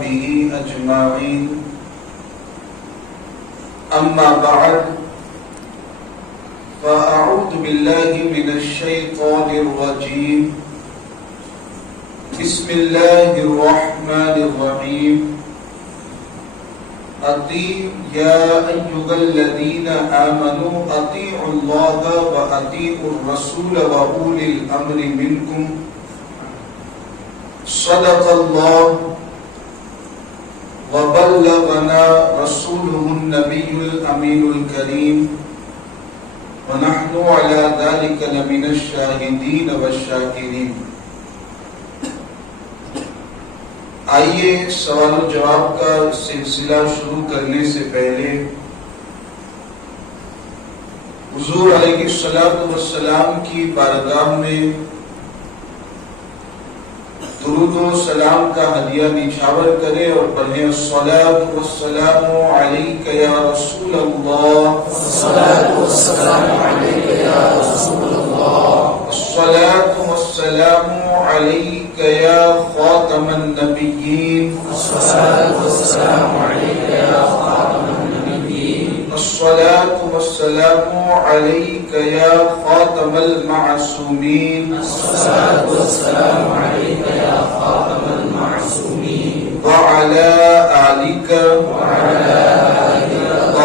به أجمعين أما بعد فأعوذ بالله من الشيطان الرجيم بسم الله الرحمن الرحيم يا أيها الذين آمنوا أطيعوا الله وأطيعوا الرسول وأولي الأمر منكم صدق الله وبلغنا رسوله النبي الأمين الكريم ونحن على ذلك لمن الشاهدين والشاكرين. آئیے سوال و جواب کا سلسلہ شروع کرنے سے پہلے حضور علیہ السلام کی بارگاہ میں درود و سلام کا ہدیہ نچھاور کرے اور پڑھیں الصلاۃ والسلام علیک یا رسول اللہ، الصلاۃ والسلام علیک یا رسول اللہ، الصلاۃ والسلام علیک یا خاتم النبیین، الصلاۃ والسلام علیک یا خاتم النبیین، الصلاۃ والسلام علیک یا خاتم المعصومین، الصلاۃ والسلام علیک یا خاتم المعصومین، وعلى آلك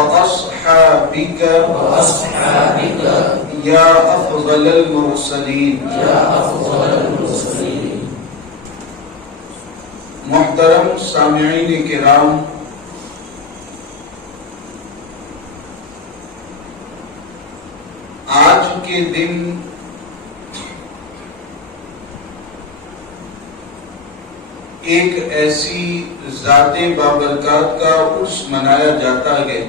وأصحابك يا أفضل المرسلين. محترم سامعین کرام، آج کے دن ایک ایسی ذات بابرکات کا عرس منایا جاتا ہے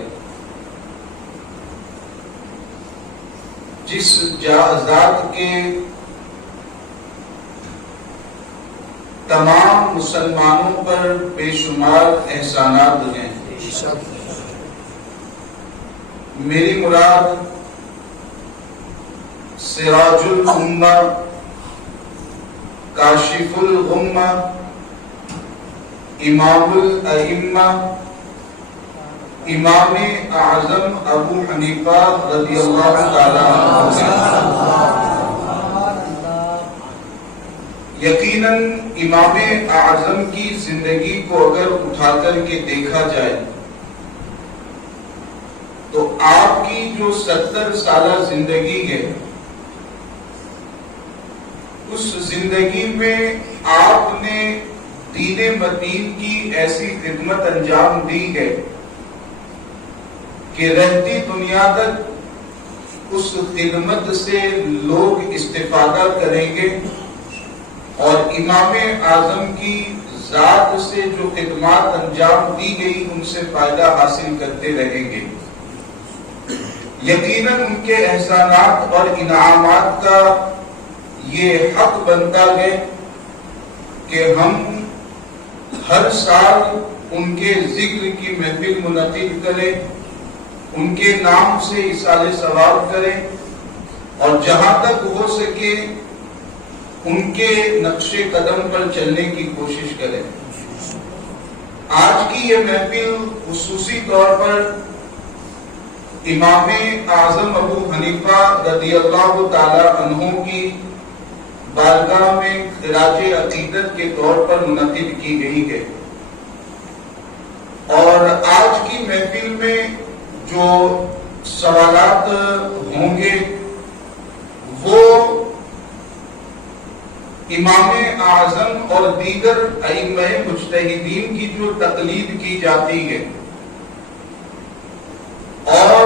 جس ذات کے تمام مسلمانوں پر بے شمار احسانات ہیں. میری مراد سراج الامہ، کاشف الغمہ، امام الائمہ، امام اعظم ابو حنیفہ رضی اللہ تعالیٰ عنہ. یقیناً امام اعظم کی زندگی کو اگر اٹھا کر کے دیکھا جائے تو آپ کی جو 70 سالہ زندگی ہے، اس زندگی میں آپ نے دین مدین کی ایسی خدمت انجام دی ہے کہ رہتی دنیا تک اس خدمت سے لوگ استفادہ کریں گے اور امام اعظم کی ذات سے جو خدمات انجام دی گئی ان سے فائدہ حاصل کرتے رہیں گے. یقیناً ان کے احسانات اور انعامات کا یہ حق بنتا ہے کہ ہم ہر سال ان کے ذکر کی محفل منعقد کریں، ان کے نام سے ایصال ثواب کریں اور جہاں تک ہو سکے ان کے نقش قدم پر چلنے کی کوشش کریں. آج کی یہ محفل خصوصی طور پر امام اعظم ابو حنیفہ رضی اللہ تعالی عنہ کی بارگاہ میں خراج عقیدت کے طور پر منعقد کی گئی ہے. اور آج کی محفل میں جو سوالات ہوں گے وہ امام اعظم اور دیگر ائمہ مجتہدین کی جو تقلید کی جاتی ہے اور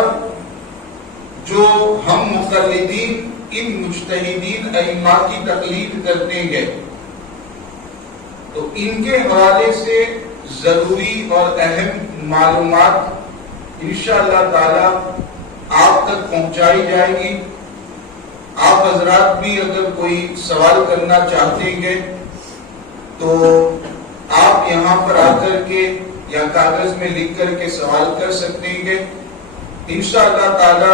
جو ہم مقلدین ان مجتہدین ائمہ کی تقلید کرتے ہیں تو ان کے حوالے سے ضروری اور اہم معلومات انشاءاللہ تعالی آپ تک پہنچائی جائے گی. آپ حضرات بھی اگر کوئی سوال کرنا چاہتے ہیں تو آپ یہاں پر آ کر کے یا کاغذ میں لکھ کر کے سوال کر سکتے ہیں. انشاءاللہ تعالی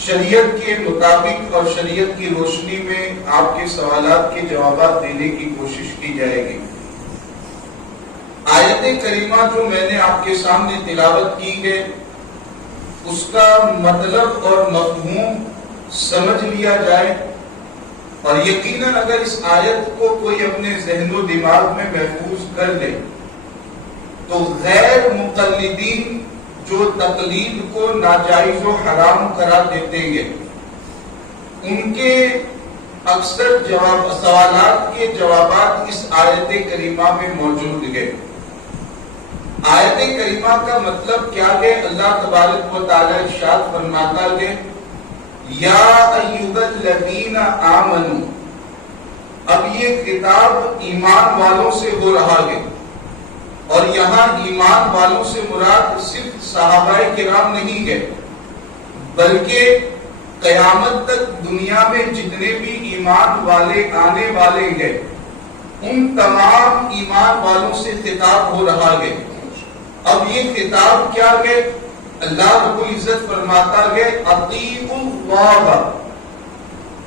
شریعت کے مطابق اور شریعت کی روشنی میں آپ کے سوالات کے جوابات دینے کی کوشش کی جائے گی. آیت کریمہ جو میں نے آپ کے سامنے تلاوت کی ہے اس کا مطلب اور مفہوم سمجھ لیا جائے، اور یقیناً اگر اس آیت کو کوئی اپنے ذہن و دماغ میں محفوظ کر لے تو غیر مقلدین جو تقلید کو ناجائز و حرام قرار دیتے ہیں ان کے اکثر سوالات کے جوابات اس آیت کریمہ میں موجود ہیں۔ آیت کریمہ کا مطلب کیا ہے؟ اللہ تبارک و تعالی ارشاد فرماتا ہے یا ایھا الذین آمنوا، اب یہ خطاب ایمان والوں سے ہو رہا ہے، اور یہاں ایمان والوں سے مراد صرف صحابہ کرام نہیں ہے بلکہ قیامت تک دنیا میں جتنے بھی ایمان والے آنے والے ہیں ان تمام ایمان والوں سے خطاب ہو رہا ہے۔ اب یہ خطاب کیا ہے؟ اللہ رب العزت فرماتا ہے اطیعوا اللہ،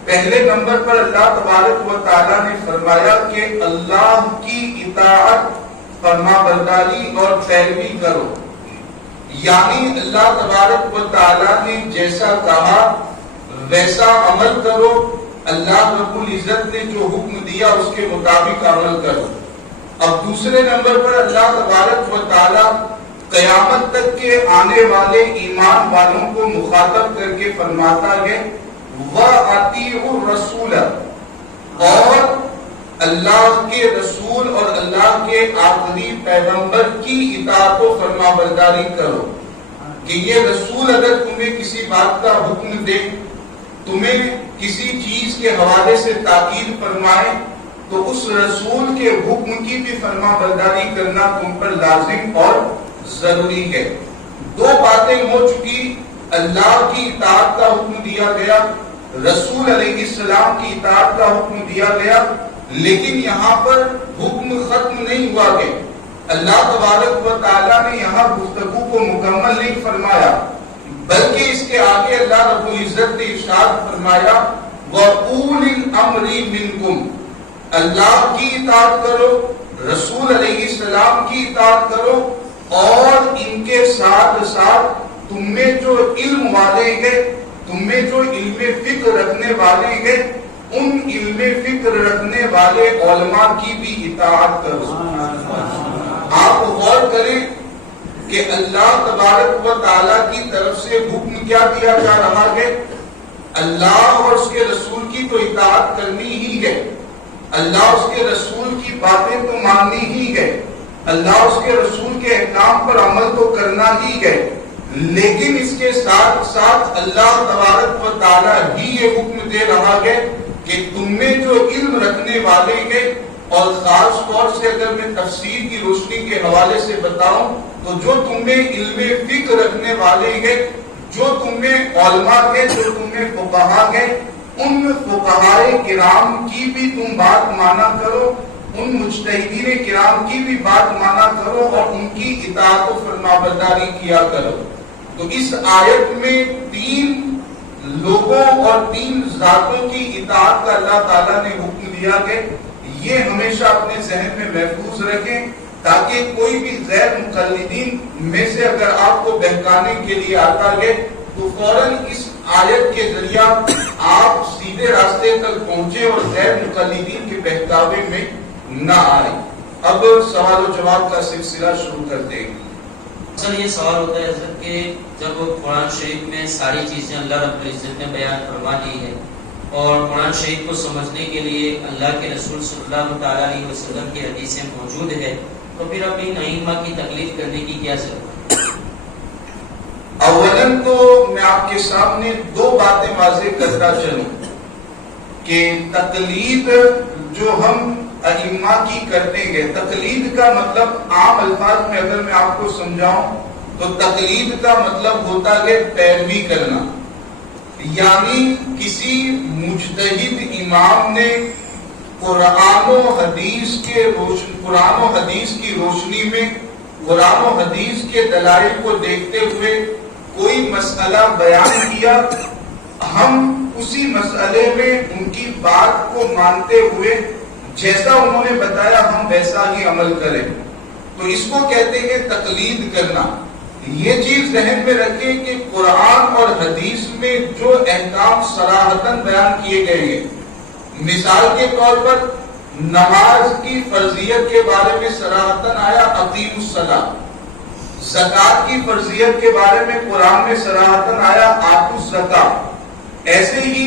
پہلے نمبر پر اللہ تبارک و تعالیٰ نے فرمایا کہ اللہ کی اطاعت، فرما برداری اور پیروی کرو، یعنی اللہ تبارک و تعالیٰ نے جیسا کہا ویسا عمل کرو، اللہ رب العزت نے جو حکم دیا اس کے مطابق عمل کرو۔ اب دوسرے نمبر پر اللہ تبارک و تعالیٰ قیامت تک کے آنے والے ایمان والوں کو مخاطب کر کے فرماتا ہے وَأَطِیعُوا الرَّسُولَ، اور اللہ کے رسول اور اللہ کے آخری پیغمبر کی اطاعت و فرما برداری کرو، کہ یہ رسول اگر تمہیں کسی بات کا حکم دے، تمہیں کسی چیز کے حوالے سے تاکید فرمائے تو اس رسول کے حکم کی بھی فرما برداری کرنا تم پر لازم اور ضروری ہے۔ دو باتیں ہو چکی، اللہ کی اطاعت کا حکم دیا گیا، رسول علیہ السلام کی اطاعت کا حکم دیا گیا، لیکن یہاں پر حکم ختم نہیں ہوا کہ اللہ تبارک و تعالیٰ نے یہاں گفتگو کو مکمل نہیں فرمایا، بلکہ اس کے آگے اللہ رب العزت نے ارشاد فرمایا وَأُولِي الْأَمْرِ مِنْكُمْ، اللہ کی اطاعت کرو، رسول علیہ السلام کی اطاعت کرو، اور ان کے ساتھ ساتھ تم میں جو علم والے ہیں، تم میں جو علم فکر رکھنے والے ہیں، ان علم فکر رکھنے والے علماء کی بھی اطاعت کرو۔ آپ غور کریں کہ اللہ تبارک و تعالیٰ کی طرف سے حکم کیا دیا جا رہا ہے؟ اللہ اور اس کے رسول کی تو اطاعت کرنی ہی ہے، اللہ اس کے رسول کی باتیں تو ماننی ہی ہے، اللہ اس کے رسول کے احکام پر عمل تو کرنا ہی ہے، لیکن اس کے ساتھ ساتھ اللہ تبارک و تعالیٰ ہی یہ حکم دے رہا ہے کہ تم میں جو علم رکھنے والے ہیں، اور خاص طور سے اگر میں تفسیر کی روشنی کے حوالے سے بتاؤں تو جو تم میں علم فکر رکھنے والے ہیں، جو تم میں علماء ہیں، جو تم میں فقہاء ہیں، ان فقہائے کرام کی بھی تم بات مانا کرو، ان مجتہدین کرام کی بھی بات مانا کرو، اور ان کی اطاعت و فرما برداری کیا کرو۔ تو اس آیت میں تین لوگوں اور تین ذاتوں کی اطاعت کا اللہ تعالیٰ نے حکم دیا ہے، یہ ہمیشہ اپنے ذہن میں محفوظ رکھیں تاکہ کوئی بھی غیر مقلدین میں سے اگر آپ کو بہکانے کے لیے آتا ہے تو فوراً اس آیت کے ذریعہ آپ سیدھے راستے تک پہنچے اور غیر مقلدین کے بہکاوے میں نہ آئے۔ اب سوال و جواب کا سلسلہ شروع کرتے ہیں۔ سر یہ سوال ہوتا ہے حضرت کہ جب قرآن شریف میں ساری چیزیں اللہ رب العزت نے بیان فرما دی ہے اور قرآن شریف کو سمجھنے کے لیے اللہ کے رسول صلی اللہ تعالیٰ علیہ وسلم کی حدیثیں موجود ہے، تو پھر اب ان ائمہ کی تقلید کرنے کی کیا ضرورت ہے؟ اولاً تو میں آپ کے سامنے دو باتیں واضح کرتا چلوں کہ تقلید جو ہم ائمہ کی کرتے ہیں، تقلید کا مطلب عام الفاظ میں اگر میں آپ کو سمجھاؤں تو تقلید کا مطلب ہوتا ہے پیروی کرنا، یعنی کسی مجتہد امام نے قرآن و حدیث کی روشنی میں قرآن و حدیث کے دلائل کو دیکھتے ہوئے کوئی مسئلہ بیان کیا، ہم اسی مسئلے میں ان کی بات کو مانتے ہوئے جیسا انہوں نے بتایا ہم ویسا ہی عمل کریں۔ تو اس کو کہتے ہیں تقلید کرنا۔ یہ چیز ذہن میں رکھیں کہ قرآن اور حدیث میں جو احکام صراحتاً بیان کیے گئے ہیں، مثال کے طور پر نماز کی فرضیت کے بارے میں صراحتاً آیا اقیموا الصلاۃ، زکوٰۃ کی فرضیت کے بارے میں قرآن میں صراحتاً آیا آتوا الزکاۃ، ایسے ہی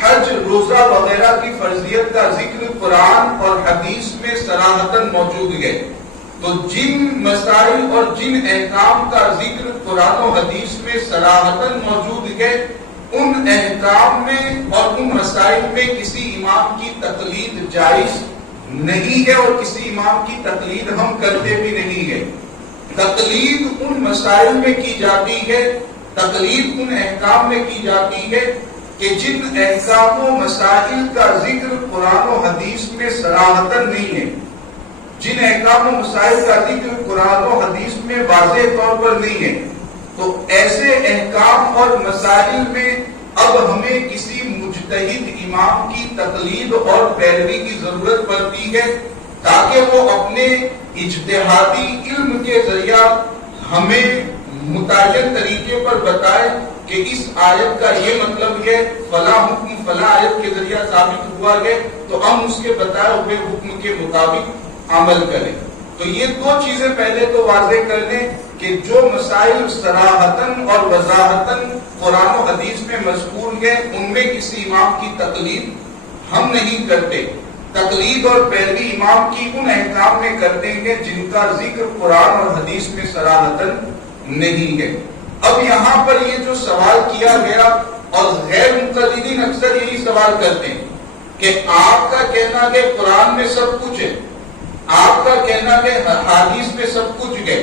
حج، روزہ وغیرہ کی فرضیت کا ذکر قرآن اور حدیث میں صراحتاً موجود ہے۔ تو جن مسائل اور جن احکام کا ذکر قرآن و حدیث میں صراحتاً موجود ہے، ان احکام میں اور ان مسائل میں کسی امام کی تقلید جائز نہیں ہے، اور کسی امام کی تقلید ہم کرتے بھی نہیں ہے۔ تقلید ان مسائل میں کی جاتی ہے، تقلید ان احکام میں کی جاتی ہے کہ جن احکام و مسائل کا ذکر قرآن و حدیث میں صراحتاً نہیں ہے، جن احکام و مسائل کا ذکر قرآن و حدیث میں واضح طور پر نہیں ہے، تو ایسے احکام اور مسائل میں اب ہمیں کسی مجتہد امام کی تقلید اور پیروی کی ضرورت پڑتی ہے، تاکہ وہ اپنے اجتہادی علم کے ذریعہ ہمیں متعین طریقے پر بتائے کہ اس آیت کا یہ مطلب ہے، فلاں حکم فلاں آیت کے ذریعہ ثابت ہوا ہے، تو ہم اس کے بتائے ہوئے حکم کے مطابق عمل کریں۔ تو یہ دو چیزیں پہلے تو واضح کر لیں کہ جو مسائل صراحتاً اور وضاحتاً قرآن و حدیث میں مذکور ہیں، ان میں کسی امام کی تقلید ہم نہیں کرتے۔ تقلید اور پیروی امام کی ان احکام میں کرتے ہیں جن کا ذکر قرآن اور حدیث میں صراحتاً نہیں ہے۔ اب یہاں پر یہ جو سوال کیا گیا، اور غیر مقلدین اکثر یہی سوال کرتے ہیں کہ آپ کا کہنا کہ قرآن میں سب کچھ ہے، آپ کا کہنا کہ حدیث میں سب کچھ ہے،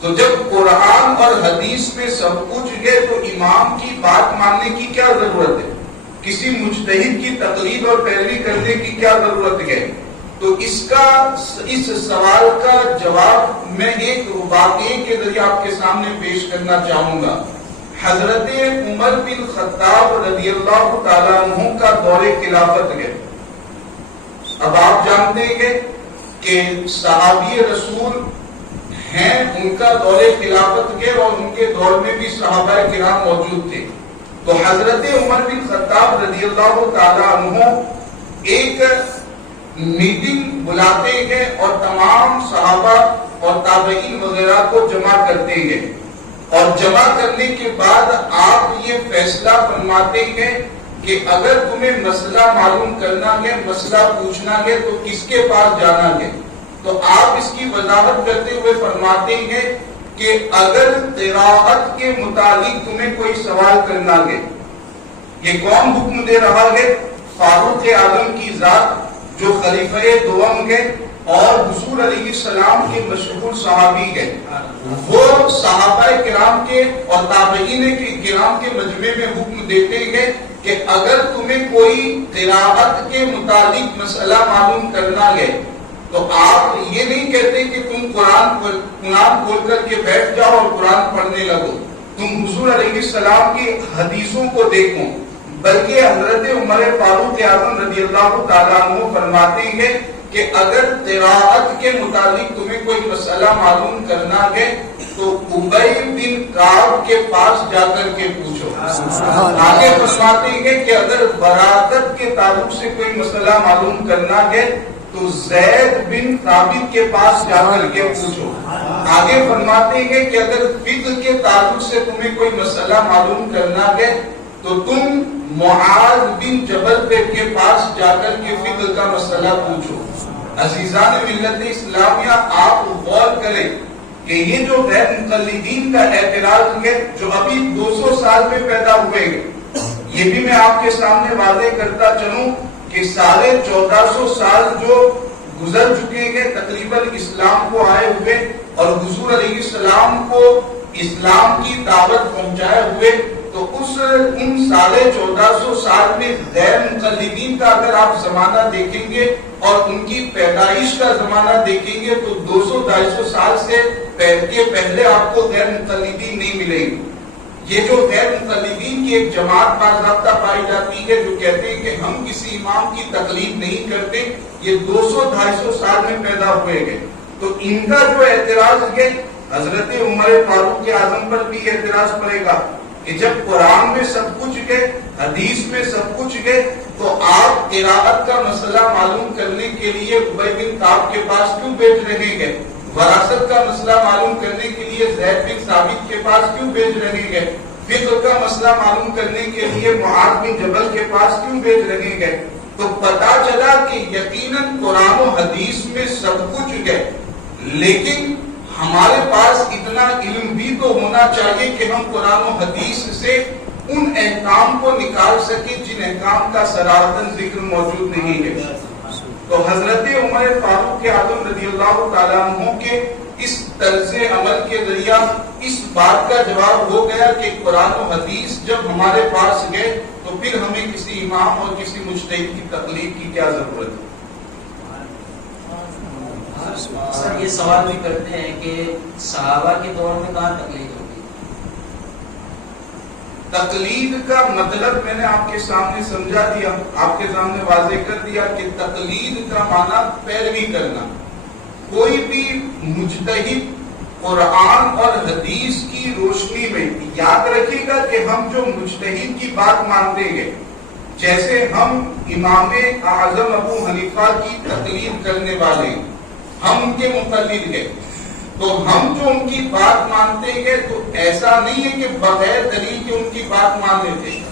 تو جب قرآن اور حدیث میں سب کچھ ہے تو امام کی بات ماننے کی کیا ضرورت ہے؟ کسی مجتہد کی تقلید اور پیروی کرنے کی کیا ضرورت ہے؟ تو اس سوال کا جواب میں ایک واقعے کے ذریعے آپ کے سامنے پیش کرنا چاہوں گا۔ حضرت عمر بن خطاب رضی اللہ تعالیٰ عنہ کا دور خلافت ہے۔ اب آپ جانتے ہیں کہ صحابی رسول ہیں، ان کا دور خلافت ہے، اور ان کے دور میں بھی صحابہ کرام موجود تھے۔ تو حضرت عمر بن خطاب رضی اللہ تعالیٰ عنہ ایک میٹنگ بلاتے ہیں اور تمام صحابہ اور تابعین وغیرہ کو جمع کرتے ہیں، اور جمع کرنے کے بعد آپ یہ فیصلہ فرماتے ہیں کہ اگر تمہیں مسئلہ معلوم کرنا ہے، مسئلہ پوچھنا ہے، تو کس کے پاس جانا ہے؟ تو آپ اس کی وضاحت کرتے ہوئے فرماتے ہیں کہ اگر قراءت کے متعلق تمہیں کوئی سوال کرنا ہے، یہ کون حکم دے رہا ہے؟ فاروق اعظم کی ذات جو خلیفہ دوم ہے اور حضور علیہ السلام کے مشہور صحابی ہے، وہ صحابہ کرام کے اور تابعین کرام کے مجمع میں حکم دیتے ہیں کہ اگر تمہیں کوئی قراءت کے متعلق مسئلہ معلوم کرنا ہے تو آپ یہ نہیں کہتے کہ تم قرآن کھول کر کے بیٹھ جاؤ اور قرآن پڑھنے لگو، تم حضور علیہ السلام کی حدیثوں کو دیکھو، بلکہ حضرت عمر فاروق اعظم رضی اللہ تعالیٰ عنہ فرماتے ہیں کہ اگر قراءت کے متعلق تمہیں کوئی مسئلہ معلوم کرنا ہے تو ابی بن کعب کے پاس جا کر کے پوچھو۔ آگے فرماتے ہیں کہ اگر براءت کے تعلق سے کوئی مسئلہ معلوم کرنا ہے تو زید بن ثابت کے پاس جا کر کے پوچھو۔ آگے فرماتے ہیں کہ اگر فقہ کے تعلق سے تمہیں کوئی مسئلہ معلوم کرنا ہے تو تم معاذ بن جبل کے پاس جا کر کے فقہ کا مسئلہ پوچھو۔ عزیزان ملت اسلامیہ، آپ غور کریں کہ یہ جو غیر مقلدین کا اعتراض ہے جو ابھی 200 سال میں پیدا ہوئے گے، یہ بھی میں آپ کے سامنے واضح کرتا چلوں کہ 1450 سال جو گزر چکے ہیں تقریباً اسلام کو آئے ہوئے اور حضور علیہ السلام کو اسلام کی دعوت پہنچائے ہوئے، تو ان 1450 سال میں غیر مقلدین کا اگر آپ زمانہ دیکھیں گے اور ان کی پیدائش کا زمانہ دیکھیں گے تو 200-250 سال سے پہلے آپ کو غیر مقلدین نہیں ملے گی۔ یہ جو غیر مقلدین کی ایک جماعت باضابطہ پائی جاتی ہے جو کہتے ہیں کہ ہم کسی امام کی تقلید نہیں کرتے، یہ 200-250 سال میں پیدا ہوئے گئے۔ تو ان کا جو اعتراض ہے حضرت عمر فاروق اعظم پر بھی اعتراض پڑے گا کہ جب قرآن میں سب کچھ ہے، حدیث میں سب کچھ ہے، تو آپ قراءت کا مسئلہ معلوم کرنے کے لیے ابی بن کعب کے پاس کیوں بیٹھ رہے ہیں؟ وراثت کا مسئلہ معلوم کرنے کے لیے زید بن ثابت کے پاس کیوں بھیج رہے ہیں؟ فقہ کا مسئلہ معلوم کرنے کے لیے معاذ بن جبل کے پاس کیوں بھیج رہے ہیں؟ تو پتا چلا کہ یقیناً قرآن و حدیث میں سب کچھ ہے، لیکن ہمارے پاس اتنا علم بھی تو ہونا چاہیے کہ ہم قرآن و حدیث سے ان احکام کو نکال سکیں جن احکام کا صراحتاً ذکر موجود نہیں ہے۔ تو حضرت عمر فاروق اعظم رضی اللہ تعالیٰ عنہ کے اس طرز عمل کے ذریعہ اس بات کا جواب ہو گیا کہ قرآن و حدیث جب ہمارے پاس گئے تو پھر ہمیں کسی امام اور کسی مجتہد کی تقلید کی کیا ضرورت ہے؟ سر یہ سوال بھی کرتے ہیں کہ صحابہ کے دور میں کہاں تقلید ہوگی؟ تقلید کا مطلب میں نے آپ کے سامنے سمجھا دیا، آپ کے سامنے واضح کر دیا کہ تقلید کا معنی پیروی کرنا۔ کوئی بھی مجتہد قرآن اور حدیث کی روشنی میں یاد رکھے گا کہ ہم جو مجتہد کی بات مانتے ہیں، جیسے ہم امام اعظم ابو حنیفہ کی تقلید کرنے والے ہیں، ہم ان کے مقلد ہیں، تو ہم جو ان کی بات مانتے ہیں تو ایسا نہیں ہے کہ بغیر دلیل کے ان کی بات مان لیتے ہیں،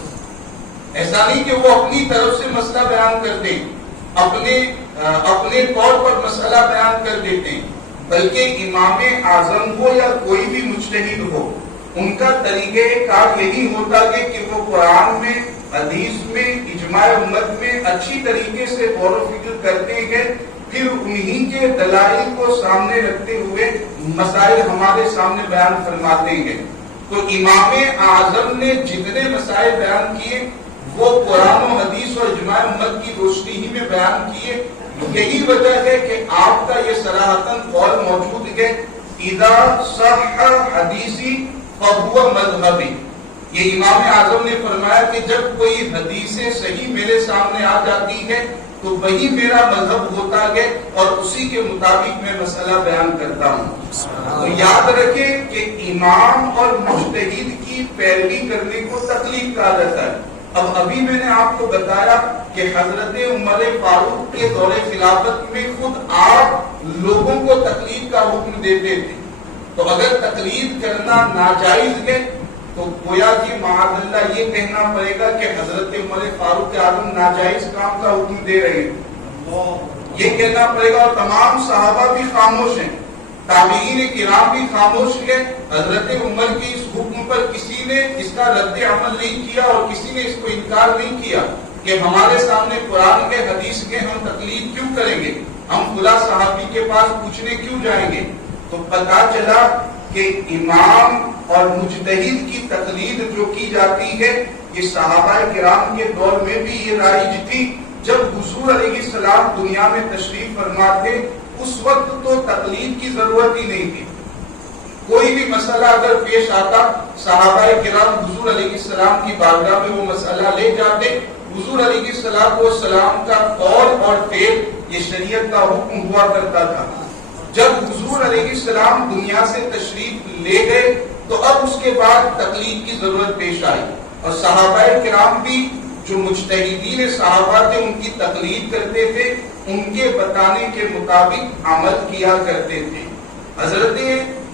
ایسا نہیں کہ وہ اپنی طرف سے مسئلہ بیان کرتے ہیں، اپنے طور پر مسئلہ بیان کر دیتے ہیں، بلکہ امام اعظم ہو یا کوئی بھی مجتہد ہو، ان کا طریقہ کار یہی ہوتا ہے کہ وہ قرآن میں، حدیث میں، اجماع امت میں اچھی طریقے سے غور و فکر کرتے ہیں، پھر انہی کے دلائل کو سامنے رکھتے ہوئے مسائل ہمارے سامنے بیان فرماتے ہیں۔ تو امام اعظم نے جتنے مسائل بیان کیے وہ قرآن و حدیث اور اجماع امت کی روشنی ہی میں بیان کیے۔ یہی وجہ ہے کہ آپ کا یہ صراحتاً قول موجود ہے، اذا صح حدیثی فہو مذہبی۔ یہ امام اعظم نے فرمایا کہ جب کوئی حدیث صحیح میرے سامنے آ جاتی ہے تو وہی میرا مذہب ہوتا ہے اور اسی کے مطابق میں مسئلہ بیان کرتا ہوں۔ تو یاد رکھیں کہ امام اور مجتہد کی پیروی کرنے کو تقلید کہا جاتا ہے۔ اب ابھی میں نے آپ کو بتایا کہ حضرت عمر فاروق کے دور خلافت میں خود آپ لوگوں کو تقلید کا حکم دیتے تھے، تو اگر تقلید کرنا ناجائز ہے تو گویا کہ معاذ اللہ یہ کہنا پڑے گا کہ حضرت عمر فاروق اعظم ناجائز کام کا حکم دے رہے ہیں، یہ کہنا پڑے گا۔ اور تمام صحابہ بھی خاموش ہیں، تابعین کرام بھی خاموش ہیں، حضرت عمر کی اس حکم پر کسی نے اس کا رد عمل نہیں کیا اور کسی نے اس کو انکار نہیں کیا کہ ہمارے سامنے قرآن کے حدیث کے ہم تقلید کیوں کریں گے، ہم فلاں صحابی کے پاس پوچھنے کیوں جائیں گے۔ تو پتا چلا کہ امام اور مجتہد کی تقلید جو کی جاتی ہے یہ صحابہ کرام کے دور میں بھی یہ رائج تھی۔ جب حضور علیہ السلام دنیا میں تشریف فرما تھے اس وقت تو تقلید کی ضرورت ہی نہیں تھی، کوئی بھی مسئلہ اگر پیش آتا صحابہ کرام حضور علیہ السلام کی بارگاہ میں وہ مسئلہ لے جاتے، حضور علیہ السلام کا قول اور فعل یہ شریعت کا حکم ہوا کرتا تھا۔ جب حضور علیہ السلام دنیا سے تشریف لے گئے تو اب اس کے بعد تقلید کی ضرورت پیش آئی، اور صحابہ کرام بھی جو مجتہدین صحابہ تھے ان کی تقلید کرتے تھے، ان کے بتانے کے مطابق عمل کیا کرتے تھے۔ حضرت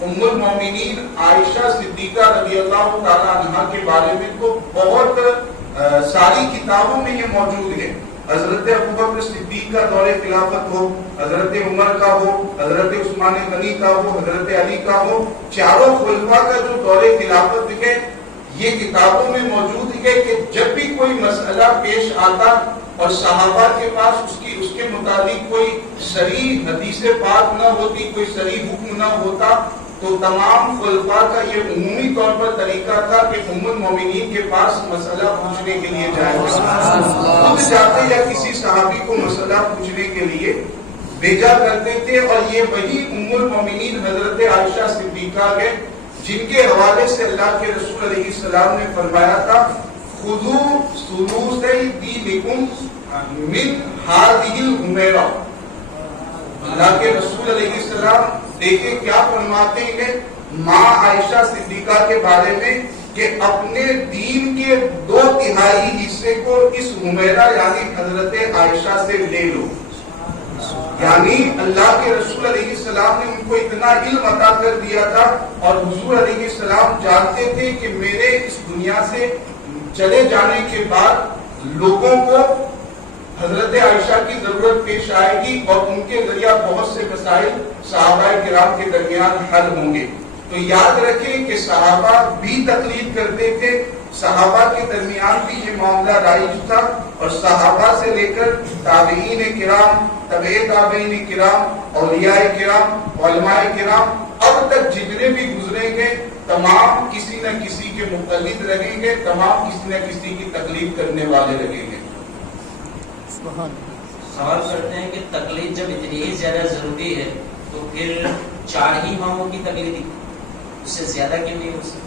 ام المومنین عائشہ صدیقہ رضی اللہ تعالی عنہا کے بارے میں تو بہت ساری کتابوں میں یہ موجود ہے۔ حضرت ابوبکر صدیق کا دور خلافت ہو، حضرت عمر کا ہو، حضرت عثمان غنی کا ہو، حضرت علی کا ہو، چاروں خلفاء کا جو دور خلافت ہے یہ کتابوں میں موجود ہے کہ جب بھی کوئی مسئلہ پیش آتا اور صحابہ کے پاس اس کے مطابق کوئی صریح حدیث پاک نہ ہوتی، کوئی صریح حکم نہ ہوتا، تو تمام خلفاء کا یہ عمومی طور پر طریقہ تھا کہ ام المومنین کے پاس مسئلہ پوچھنے کے لیے جائیں، خود جاتے یا کسی صحابی کو مسئلہ پوچھنے کے لیے بھیجا کرتے تھے۔ اور یہ وہی ام المومنین حضرت عائشہ صدیقہ ہے جن کے حوالے سے اللہ کے رسول علیہ السلام نے فرمایا تھا خذوا ثلثی دینکم من ہذہ الحمیرہ، اللہ کے رسول علیہ السلام دیکھیں کیا فرماتے ہیں ماں عائشہ صدیقہ کے بارے میں کہ اپنے دین کے 2/3 حصے کو اس حمیرہ یعنی حضرت عائشہ سے لے لو. یعنی اللہ کے رسول علیہ السلام نے ان کو اتنا علم عطا کر دیا تھا اور حضور علیہ السلام جانتے تھے کہ میرے اس دنیا سے چلے جانے کے بعد لوگوں کو حضرت عائشہ کی ضرورت پیش آئے گی اور ان کے ذریعہ بہت سے مسائل صحابہ کرام کے درمیان حل ہوں گے. تو یاد رکھیں کہ صحابہ بھی تقلید کرتے تھے, صحابہ کے درمیان بھی یہ معاملہ رائج تھا اور صحابہ سے لے کر تابعین کرام, تبع تابعین کرام, اولیاء کرام, علماء کرام اب تک جتنے بھی گزریں گے تمام کسی نہ کسی کے مقلد رہیں گے, تمام کسی نہ کسی کی تقلید کرنے والے رہیں گے. سوال کرتے ہیں کہ تقلید جب اتنی ہی زیادہ ضروری ہے تو پھر 4 ہی اماموں کی تقلید اس سے زیادہ کیوں نہیں ہو سکتی؟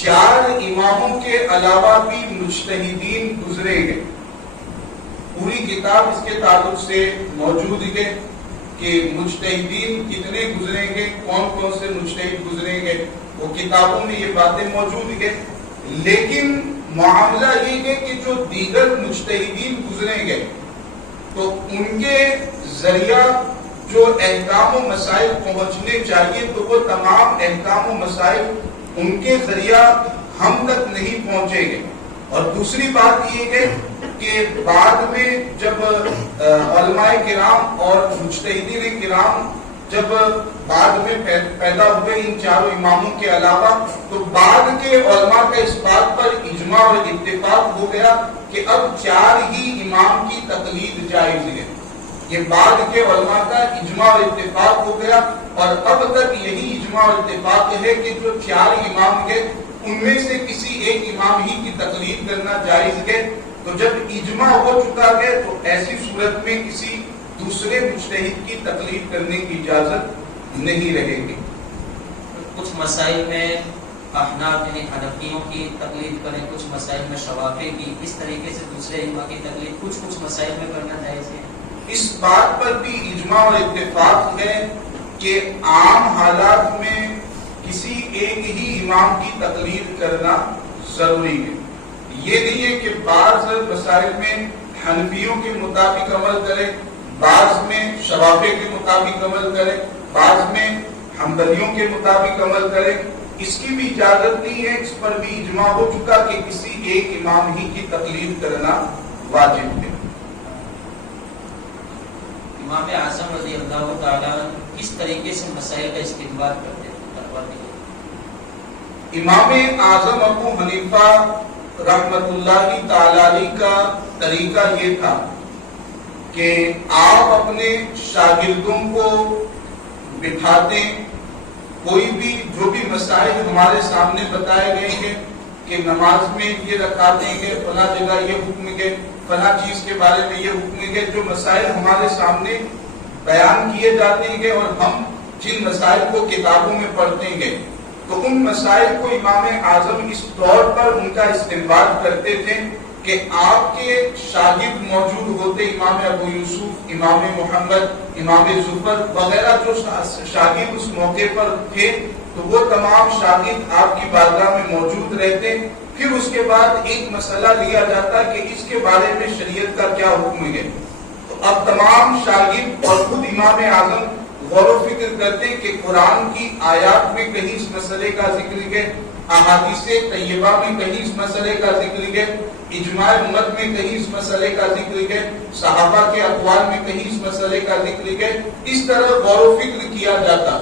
4 اماموں کے علاوہ بھی مجتہدین گزرے گئے. پوری کتاب اس کے تعلق سے موجود ہے کہ مجتہدین کتنے گزریں گے, کون کون سے مجتہد گزریں گے, وہ کتابوں میں یہ باتیں موجود ہیں. لیکن معاملہ یہ ہے کہ جو دیگر مجتہدین گزریں گے تو ان کے ذریعہ جو احکام و مسائل پہنچنے چاہیے تو وہ تمام احکام و مسائل ان کے ذریعہ ہم تک نہیں پہنچے گے. اور دوسری بات یہ ہے کہ بعد میں جب علماء کرام اور مجتہدین کرام جب بعد میں پیدا ہوئے ان 4 اماموں کے علاوہ تو بعد کے علماء کا اس بات پر اجماع اور اتفاق ہو گیا کہ اب 4 ہی امام کی تقلید جائز ہے. یہ بعد کے علماء کا اجماع اور اتفاق ہو گیا اور اب تک یہی اجماع اور اتفاق ہے کہ جو 4 امام ہیں ان میں سے کسی ایک امام ہی کی تقلید کرنا جائز ہے. تو جب اجماع ہو چکا ہے تو ایسی صورت میں کسی دوسرے مجتہد کی تقلید کرنے کی اجازت نہیں رہے گی. کچھ مسائل میں احناف یعنی حنفیوں کی تقلید کریں, کچھ مسائل میں شوافی کی, اس طریقے سے دوسرے امام کی تقلید کچھ مسائل میں کرنا جائز ہے. اس بات پر بھی اجماع اور اتفاق ہے کہ عام حالات میں کسی ایک ہی امام کی تقلید کرنا ضروری ہے. یہ نہیں ہے کہ بعض مسائل میں حنفیوں کے مطابق عمل کرے, بعض میں شوافی کے مطابق عمل کرے, بعض میں حنبلیوں کے مطابق عمل کرے. اس کی بھی اجازت نہیں ہے. اس پر بھی اجماع ہو چکا کہ کسی ایک امام ہی کی تقلید کرنا واجب ہے. امام اعظم رضی اللہ تعالیٰ کس طریقے سے مسائل کا استنباط کرتے تھے؟ امام اعظم ابو حنیفہ رحمت اللہ تعالی علیہ کا طریقہ یہ تھا کہ آپ اپنے شاگردوں کو بٹھاتے, کوئی بھی جو بھی مسائل ہمارے سامنے بتائے گئے ہیں کہ نماز میں یہ رکعتیں ہیں, فلاں جگہ یہ حکم ہے, فلاں چیز کے بارے میں یہ حکم ہے, جو مسائل ہمارے سامنے بیان کیے جاتے ہیں اور ہم جن مسائل کو کتابوں میں پڑھتے ہیں تو ان مسائل کو امام اعظم اس طور پر ان کا استنباط کرتے تھے کہ آپ کے شاگرد موجود ہوتے, امام ابو یوسف, امام محمد, امام ظفر وغیرہ جو شاگرد اس موقع پر تھے تو وہ تمام شاگرد آپ کی بارگاہ میں موجود رہتے. پھر اس کے بعد ایک مسئلہ لیا جاتا کہ اس کے بارے میں شریعت کا کیا حکم ہے. تو اب تمام شاگرد اور خود امام اعظم غور و فکر کرتے کہ قرآن کی آیات میں کہیں اس مسئلے کا ذکر ہے, احادیث طیبہ میں کہیں اس مسئلے کا ذکر ہے, اجماع امت میں کہیں اس مسئلے کا ذکر ہے, صحابہ کے اقوال میں کہیں اس مسئلے کا ذکر ہے. اس طرح غور و فکر کیا جاتا.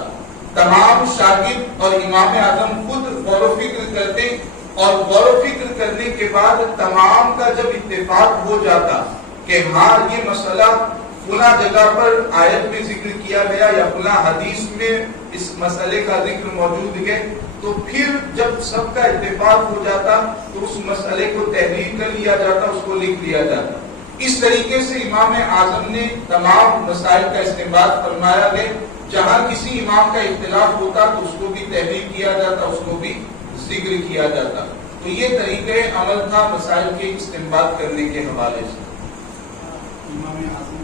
تمام شاگرد اور امام اعظم خود غور و فکر کرتے اور غور و فکر کرنے کے بعد تمام کا جب اتفاق ہو جاتا کہ ہاں یہ مسئلہ فلاں جگہ پر آیت میں ذکر کیا گیا یا فلاں حدیث میں اس مسئلے کا ذکر موجود ہے, تو پھر جب سب کا اتفاق ہو جاتا تو اس مسئلے کو تحریر کر لیا جاتا, اس کو لکھ لیا جاتا. اس طریقے سے امام اعظم نے تمام مسائل کا استنباط فرمایا ہے. جہاں کسی امام کا اختلاف ہوتا تو اس کو بھی تحریر کیا جاتا, اس کو بھی ذکر کیا جاتا. تو یہ طریقہ عمل تھا مسائل کے استنباط کرنے کے حوالے سے. امام اعظم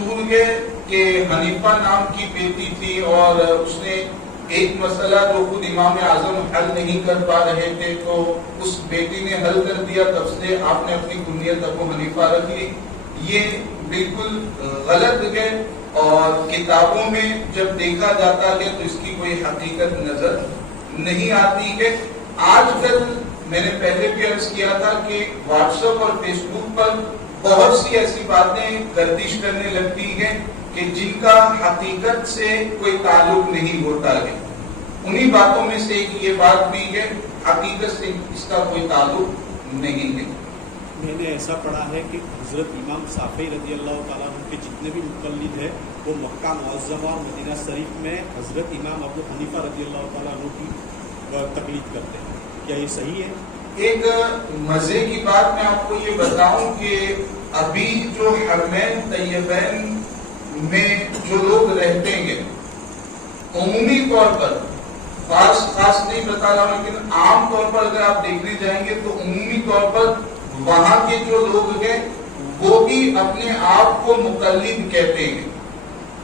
مشہور ہے کہ حنیفہ نام کی بیٹی تھی اور اس نے ایک مسئلہ جو خود امام اعظم حل نہیں کر پا رہے تھے تو اس بیٹی نے حل کر دیا، تب سے آپ نے اپنی کنیت ابو حنیفہ رکھ لی۔ یہ بالکل غلط ہے اور کتابوں میں جب دیکھا جاتا ہے تو اس کی کوئی حقیقت نظر نہیں آتی ہے۔ آج کل میں نے پہلے بھی عرض کیا تھا کہ واٹس ایپ اور فیس بک پر بہت سی ایسی باتیں گردش کرنے لگتی ہیں کہ جن کا حقیقت سے کوئی تعلق نہیں ہوتا ہے۔ انہی باتوں میں سے ایک یہ بات بھی ہے، حقیقت سے اس کا کوئی تعلق نہیں ہے۔ میں نے ایسا پڑھا ہے کہ حضرت امام شافعی رضی اللہ تعالیٰ عنہ کے جتنے بھی مقلد ہیں وہ مکہ معظمہ اور مدینہ شریف میں حضرت امام ابو حنیفہ رضی اللہ تعالیٰ عنہ کی تقلید کرتے ہیں، کیا یہ صحیح ہے؟ ایک مزے کی بات میں آپ کو یہ بتاؤں کہ ابھی جو حرمین طیبین میں جو لوگ رہتے ہیں عمومی طور پر، خاص نہیں بتا رہا ہوں لیکن عام طور پر اگر آپ دیکھنے جائیں گے تو عمومی طور پر وہاں کے جو لوگ ہیں وہ بھی اپنے آپ کو مقلد کہتے ہیں۔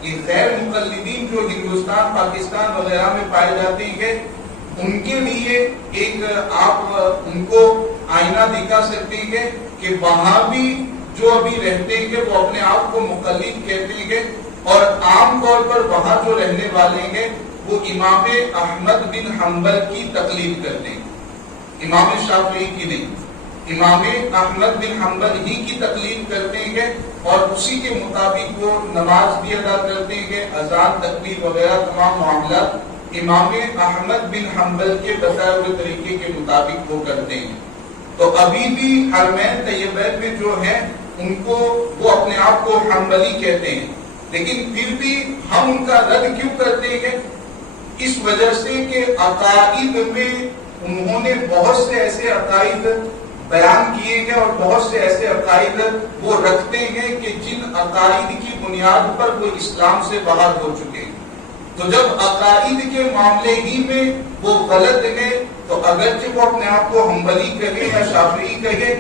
یہ غیر مقلدین جو ہندوستان، پاکستان وغیرہ میں پائے جاتے ہیں ان کے لیے ایک آپ ان کو آئینہ دکھا سکتے ہیں کہ وہاں بھی جو ابھی رہتے ہیں وہ اپنے آپ کو مقلد کہتے ہیں اور عام طور پر وہاں جو رہنے والے ہیں وہ امام احمد بن حنبل کی تقلید کرتے ہیں، امام شافعی کی نہیں، امام احمد بن حنبل ہی کی تقلید کرتے ہیں اور اسی کے مطابق وہ نماز بھی ادا کرتے ہیں، اذان، تکبیر وغیرہ تمام معاملات امام احمد بن حنبل کے بتائے ہوئے طریقے کے مطابق وہ کرتے ہیں۔ تو ابھی بھی حرمین طیبین میں جو ہیں ان کو وہ اپنے آپ کو حنبلی کہتے ہیں، لیکن پھر بھی ہم ان کا رد کیوں کرتے ہیں؟ اس وجہ سے کہ عقائد میں انہوں نے بہت سے ایسے عقائد بیان کیے ہیں اور بہت سے ایسے عقائد وہ رکھتے ہیں کہ جن عقائد کی بنیاد پر وہ اسلام سے باہر ہو چکے ہیں۔ تو جب عقائد کے معاملے ہی میں وہ غلط ہیں تو اگرچہ وہ اپنے آپ کو حنبلی کہے یا شافعی کہے،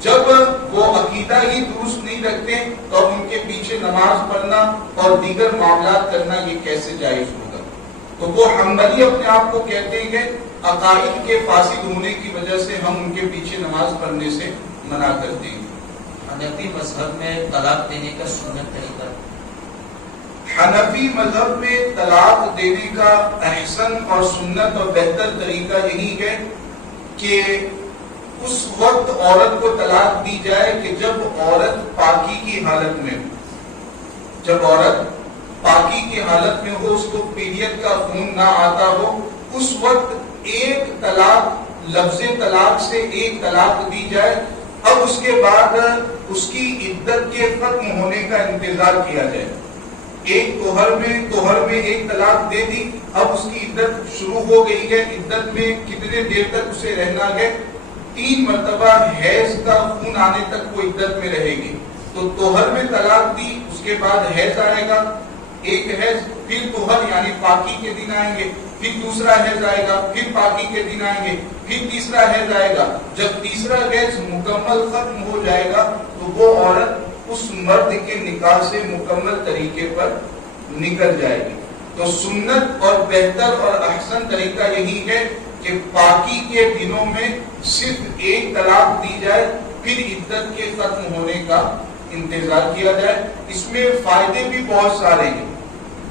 جب وہ عقیدہ ہی درست نہیں رکھتے تو ان کے پیچھے نماز پڑھنا اور دیگر معاملات کرنا یہ کیسے جائز ہوگا؟ تو وہ حنبلی اپنے آپ کو کہتے ہیں، عقائد کے فاسد ہونے کی وجہ سے ہم ان کے پیچھے نماز پڑھنے سے منع کرتے ہیں۔ حنفی مذہب میں طلاق دینے کا سنت طریقہ، حنفی مذہب میں طلاق دینے کا احسن اور سنت اور بہتر طریقہ یہی ہے کہ اس وقت عورت کو طلاق دی جائے کہ جب عورت پاکی کی حالت میں، جب عورت پاکی کی حالت میں ہو، اس کو پیریڈ کا خون نہ آتا ہو، اس وقت ایک طلاق، لفظ طلاق سے ایک طلاق دی جائے۔ اب اس کے بعد اس کی عدت کے ختم ہونے کا انتظار کیا جائے۔ ایک توہر میں ایک طلاق دے دی، اب اس کی عدت شروع ہو گئی ہے، عدت میں کتنے دیر تک اسے رہنا ہے؟ 3 مرتبہ حیض کا خون آنے تک وہ عدت میں رہے گی۔ تو توہر میں طلاق دی، اس کے بعد حیض آئے گا، ایک حیض، پھر توہر یعنی پاکی کے دن آئیں گے، پھر دوسرا حیض آئے گا، پھر پاکی کے دن آئیں گے، پھر تیسرا حیض آئے گا۔ جب تیسرا حیض مکمل ختم ہو جائے گا تو وہ عورت اس مرد کے نکاح سے مکمل طریقے پر نکل جائے گی۔ تو سنت اور بہتر اور احسن طریقہ یہی ہے کہ پاکی کے دنوں میں صرف ایک طلاق دی جائے، پھر عدت کے ختم ہونے کا انتظار کیا جائے۔ اس میں فائدے بھی بہت سارے ہیں۔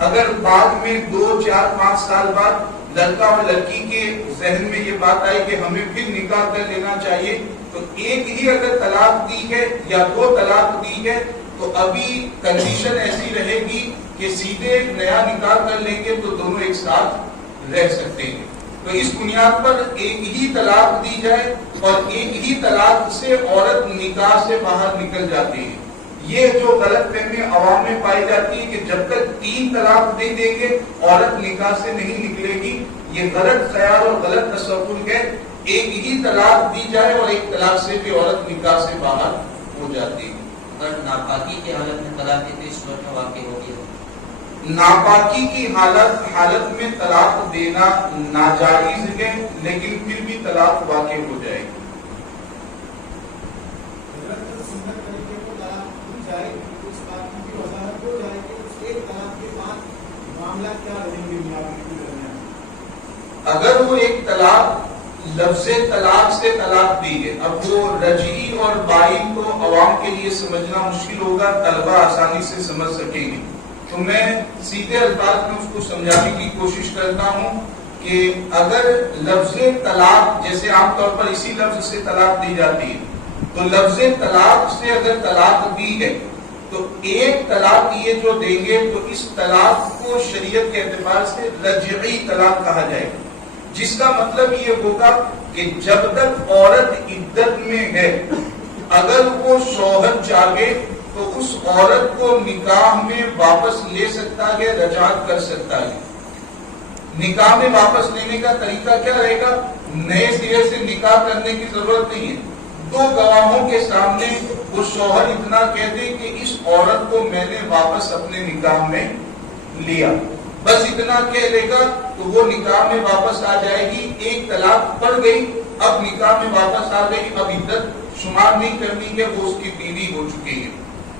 اگر بعد میں 2، 4، 5 سال بعد لڑکا اور لڑکی کے ذہن میں یہ بات آئی کہ ہمیں پھر نکاح کر لینا چاہیے، تو ایک ہی اگر طلاق دی ہے یا 2 طلاق دی ہے تو ابھی کنڈیشن ایسی رہے گی کہ سیدھے نیا نکاح کر لیں گے تو دونوں ایک ساتھ رہ سکتے ہیں۔ تو اس بنیاد پر ایک ہی طلاق دی جائے اور ایک ہی طلاق سے عورت نکاح سے باہر نکل جاتی ہے۔ یہ جو غلط فہمی عوام میں پائی جاتی ہے کہ جب تک 3 طلاق دے دیں گے عورت نکاح سے نہیں نکلے گی، یہ غلط خیال اور غلط تصور ہے۔ ایک ہی طلاق دی جائے اور ایک طلاق سے بھی عورت نکاح سے باہر ہو جاتی ہے۔ اگر ناپاکی کی حالت میں طلاق دی تو اس صورت میں واقع ہوگی۔ ناپاکی کی حالت میں طلاق دینا ناجائز ہے، لیکن پھر بھی طلاق واقع ہو جائے گی۔ سنت طریقے کو طلاق دی جائے، اس بات کی وضاحت طلاق ہو جائے کہ اس ایک طلاق کے بعد معاملات کیا رہیں گے میاں بیوی کے درمیان؟ اگر وہ ایک طلاق لفظ طلاق سے طلاق دی ہے، اب وہ رجعی اور بائن تو عوام کے لیے سمجھنا مشکل ہوگا، طلبہ آسانی سے سمجھ سکیں گے، تو میں سیدھے الفاظ میں اس کو سمجھانے کی کوشش کرتا ہوں کہ اگر لفظ طلاق جیسے عام طور پر اسی لفظ سے طلاق دی جاتی ہے، تو لفظ طلاق سے اگر طلاق دی ہے تو ایک طلاق یہ جو دیں گے تو اس طلاق کو شریعت کے اعتبار سے رجعی طلاق کہا جائے گا، جس کا مطلب یہ ہوگا کہ جب تک عورت عدت میں ہے اگر وہ شوہر چاہے تو اس عورت کو نکاح میں واپس لے سکتا ہے، رجعت کر سکتا ہے۔ نکاح میں واپس لینے کا طریقہ کیا رہے گا؟ نئے سرے سے نکاح کرنے کی ضرورت نہیں ہے، دو گواہوں کے سامنے وہ شوہر اتنا کہہ دے کہ اس عورت کو میں نے واپس اپنے نکاح میں لیا، بس اتنا کہہ لے گا تو وہ نکاح میں واپس آ جائے گی۔ ایک طلاق پڑ گئی، اب نکاح میں واپس آ گئی، اب عدت شمار نہیں کرنی ہے، وہ اس کی بیوی ہو چکی ہے۔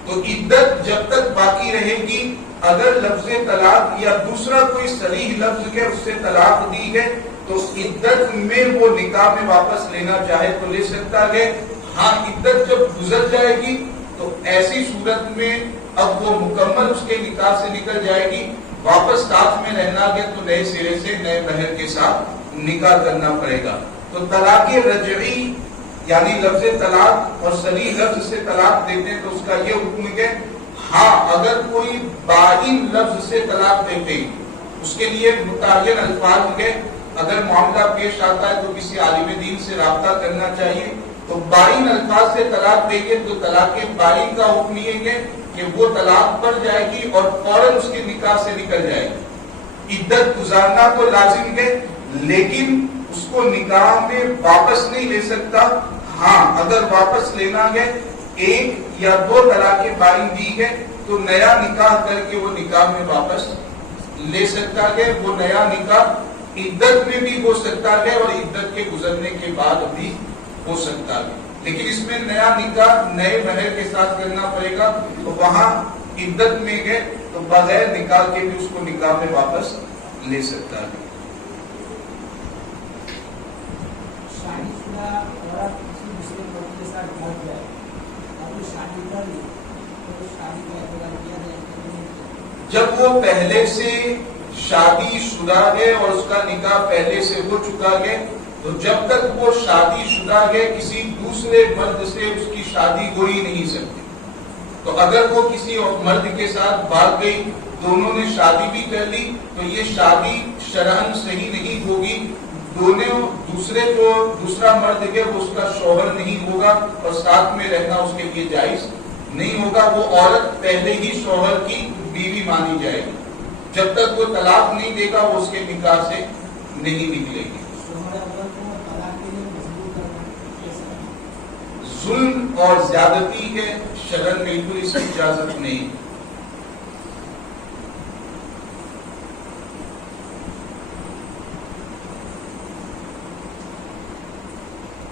تو عدت جب تک باقی رہے گی، اگر لفظ طلاق یا دوسرا کوئی صریح لفظ کے اس سے طلاق دی ہے تو عدت میں وہ نکاح میں واپس لینا چاہے تو لے سکتا ہے۔ ہاں عدت جب گزر جائے گی تو ایسی صورت میں اب وہ مکمل اس کے نکاح سے نکل جائے گی، واپس ساتھ میں رہنا ہے تو نئے سرے سے نئے مہر کے ساتھ نکاح کرنا پڑے گا۔ تو طلاق رجعی یعنی لفظ طلاق اور صریح لفظ سے طلاق دیتے ہیں تو اس کا یہ حکم ہے، ہاں اگر کوئی بائن لفظ سے طلاق دیتے ہیں اس کے لیے متعین الفاظ ہے، اگر معاملہ پیش آتا ہے تو کسی عالم دین سے رابطہ کرنا چاہیے، تو بائن الفاظ سے طلاق دیں گے تو طلاق بائن کا حکم یہ ہے کہ وہ طلاق پڑ جائے گی اور فوراً اس کے نکاح سے نکل جائے گی۔ عدت گزارنا تو لازم ہے لیکن اس کو نکاح میں واپس نہیں لے سکتا۔ ہاں اگر واپس لینا ہے، ایک یا دو طلاق بائن دی ہے تو نیا نکاح کر کے وہ نکاح میں واپس لے سکتا ہے۔ وہ نیا نکاح عدت میں بھی ہو سکتا ہے اور عدت کے گزرنے کے بعد بھی ہو سکتا ہے، لیکن اس میں نیا نکاح نئے مہر کے ساتھ کرنا پڑے گا، تو وہاں عدت میں گئے تو بغیر نکاح کے بھی اس کو نکاح میں واپس لے سکتا ہے۔ شادی شدہ عورت کسی دوسرے مرد کے ساتھ بھاگ جائے اور شادی کر لی تو شادی کا اعتبار کیا جائے؟ جب وہ پہلے سے شادی شدہ ہے اور اس کا نکاح پہلے سے ہو چکا ہے تو جب تک وہ شادی شدہ ہے کسی دوسرے مرد سے اس کی شادی ہو ہی نہیں سکتی۔ تو اگر وہ کسی مرد کے ساتھ بھاگ گئی، دونوں نے شادی بھی کر لی تو یہ شادی شرعاً صحیح نہیں ہوگی، دونوں دوسرا مرد ہے وہ اس کا شوہر نہیں ہوگا اور ساتھ میں رہنا اس کے لیے جائز نہیں ہوگا، وہ عورت پہلے ہی شوہر کی بیوی مانی جائے گی، جب تک وہ طلاق نہیں دے گا وہ اس کے نکاح سے نہیں نکلے گی۔ ظلم اور زیادتی ہے، شرعاً بالکل اس کی اجازت نہیں۔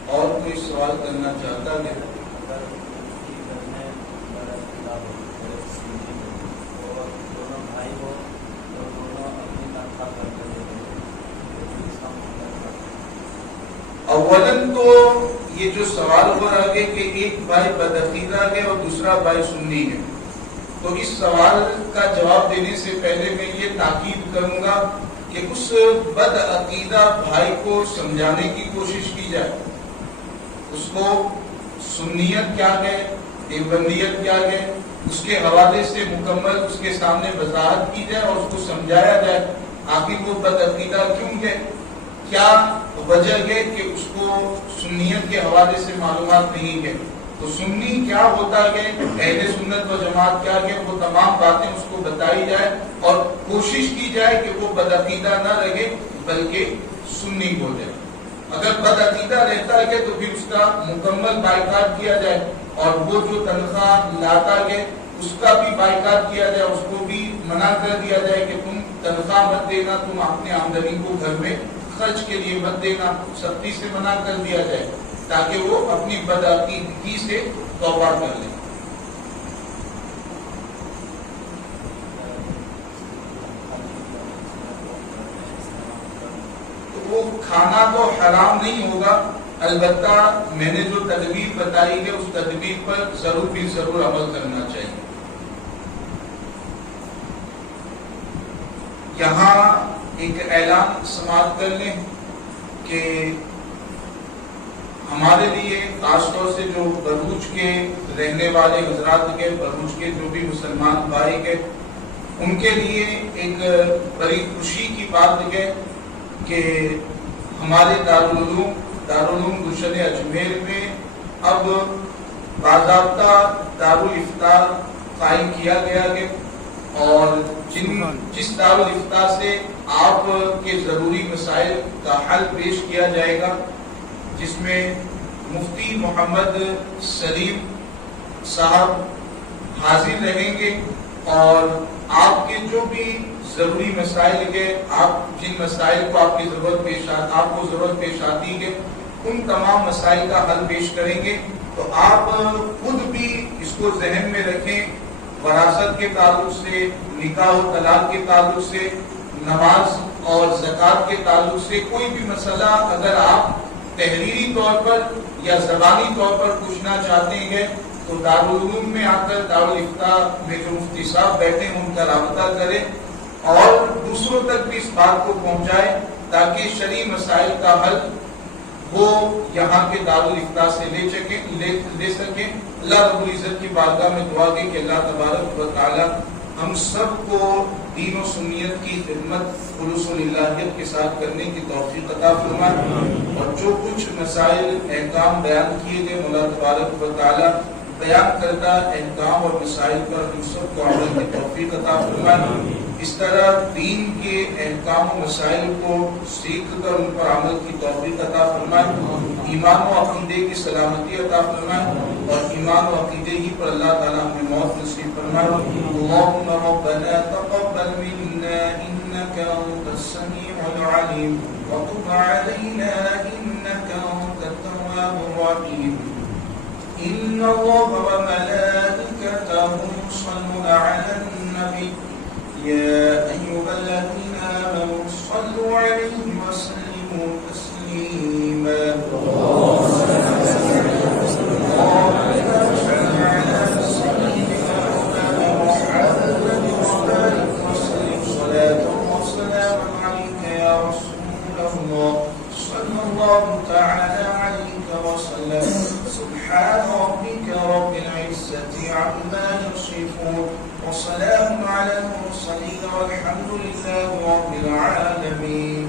اور کوئی سوال کرنا چاہتا ہے؟ اولاً تو یہ جو سوال ہو رہا ہے کہ ایک بھائی بدعقیدہ ہے اور دوسرا بھائی سنی ہے، تو اس سوال کا جواب دینے سے پہلے میں یہ تاکید کروں گا کہ اس بدعقیدہ بھائی کو سمجھانے کی کوشش کی جائے، اس کو سنیت کیا ہے، دیوبندیت کیا ہے، اس کے حوالے سے مکمل اس کے سامنے وضاحت کی جائے اور اس کو سمجھایا جائے آخر وہ بدعقیدہ کیوں ہے، کیا وجہ ہے کہ اس کو سنیت کے حوالے سے معلومات نہیں ہے۔ تو سنی کیا ہوتا ہے، اہل سنت و جماعت کیا ہے، وہ تمام باتیں اس کو بتائی جائے اور کوشش کی جائے کہ وہ بدعقیدہ نہ رہے بلکہ سنی ہو جائے۔ اگر بدعقیدہ رہتا ہے تو پھر اس کا مکمل بائیکاٹ کیا جائے اور وہ جو تنخواہ لاتا ہے اس کا بھی بائیکاٹ کیا جائے، اس کو بھی منع کر دیا جائے کہ تم تنخواہ مت دینا، تم اپنے آمدنی کو گھر میں خرچ کے لیے مت دینا، سختی سے منع کر دیا جائے تاکہ وہ اپنی بدعقیدگی سے توبہ کر لیں۔ وہ کھانا تو حرام نہیں ہوگا، البتہ میں نے جو تدبیر بتائی ہے اس تدبیر پر ضرور بھی ضرور عمل کرنا چاہیے۔ یہاں ایک اعلان سماعت کر لیں کہ ہمارے لیے خاص طور سے جو بھروچ کے رہنے والے حضرات کے، بھروچ کے جو بھی مسلمان بھائی کے، ان کے لیے ایک بڑی خوشی کی بات ہے کہ ہمارے دارالعلوم گلشن اجمیر میں اب باضابطہ دارالافطار قائم کیا گیا ہے، اور جس دارالافطار سے آپ کے ضروری مسائل کا حل پیش کیا جائے گا، جس میں مفتی محمد سلیم صاحب حاضر رہیں گے، اور آپ کے جو بھی ضروری مسائل کے، آپ جن مسائل کو آپ کو ضرورت پیش آتی ہے، ان تمام مسائل کا حل پیش کریں گے۔ تو آپ خود بھی اس کو ذہن میں رکھیں، وراثت کے تعلق سے، نکاح و طلاق کے تعلق سے، نماز اور زکوٰۃ کے تعلق سے کوئی بھی مسئلہ اگر آپ تحریری طور پر یا زبانی طور پر پوچھنا چاہتے ہیں تو دارالعلوم میں آ کر دارالافطار میں جو مفتی صاحب بیٹھے ہیں ان کا رابطہ کریں، اور دوسروں تک بھی اس بات کو پہنچائے تاکہ شرعی مسائل کا حل وہ یہاں کے دارالافطار سے لے سکیں۔ اللہ رب العزت کی بارگاہ میں دعا ہے کہ اللہ تبارک و تعالی ہم سب کو دین و سنیت کی خدمت خلوص و للہیت کے ساتھ کرنے کی توفیق عطا فرمائے، اور جو کچھ مسائل احکام بیان کیے گئے مولا تبارک و تعالی بیان کردہ احکام اور مسائل پر ہم سب کو عمل کی توفیق عطا فرمائے۔ اس طرح دین کے احکام و مسائل کو سیکھ کر ان پر عمل کی توفیق عطا فرمائے، ایمان و عقیدے کی سلامتی عطا فرمائے، اور ایمان و عقیدے ہی پر اللہ تعالیٰ ہمیں موت نصیب فرمائے۔ اللہم ربنا تقبل منا انک انت السمیع العلیم وتب علینا انک انت التواب الرحیم۔ ان اللہ وملائکتہ یصلون علی النبی يا أيها الذين آمنوا صلوا عليه وسلموا تسليما۔ اللهم صل على سيدنا محمد وبارك وسلم صلاة وسلاما عليك يا رسول الله صلى الله تعالى عليك وسلم۔ سبحان ربك رب العزة عما يصفون وسلام على المرسلين والحمد لله رب العالمين۔